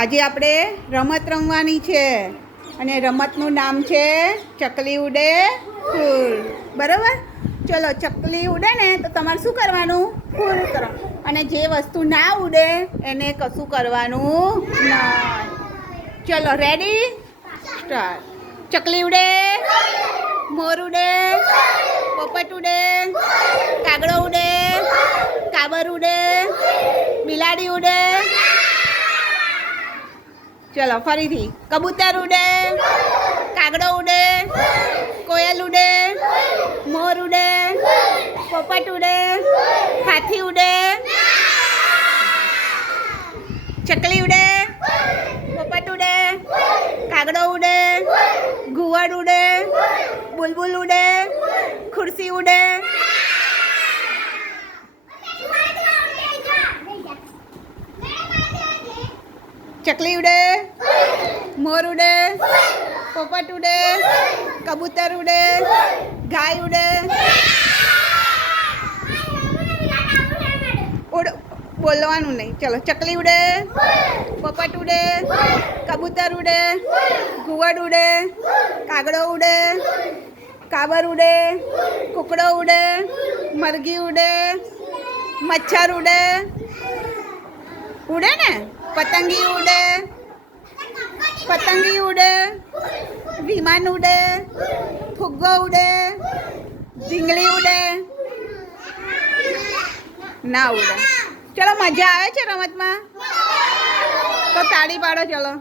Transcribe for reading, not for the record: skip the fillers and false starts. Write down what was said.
આજે આપણે રમત રમવાની છે અને રમતનું નામ છે ચકલી ઉડે ફૂલ. બરાબર? ચલો, ચકલી ઉડે ને તો તમારે શું કરવાનું? ફૂલ કરો. અને જે વસ્તુ ના ઉડે એને કશું કરવાનું નહીં. ચલો, રેડી? સ્ટાર્ટ. ચકલી ઉડે, મોર ઉડે, પોપટ ઉડે, કાગડો ઉડે, કાબર ઉડે, બિલાડી ઉડે. ચલો ફરીથી. કબૂતર ઉડે, કાગડો ઉડે, કોયલ ઉડે, મોર ઉડે, પોપટ ઉડે, હાથી ઉડે, ચકલી ઉડે, પોપટ ઉડે, કાગડો ઉડે, ઘુવડ ઉડે, બુલબુલ ઉડે, ખુરશી ઉડે. ચકલી ઉડે, મોર ઉડે, પોપટ ઉડે, કબૂતર ઉડે, ગાય ઉડે. બોલવાનું નહીં. ચલો, ચકલી ઉડે, પોપટ ઉડે, કબૂતર ઉડે, ઘુવડ ઉડે, કાગડો ઉડે, કાબર ઉડે, કુકડો ઉડે, મરઘી ઉડે, મચ્છર ઉડે. ઉડે ને? પતંગી ઉડે, પતંગી ઉડે, વિમાન ઉડે, ફુગ્ગો ઉડે, ઢીંગલી ઉડે. ના ઉડે. ચલો, મજા આવે છે રમતમાં? તો તાળી પાડો. ચલો.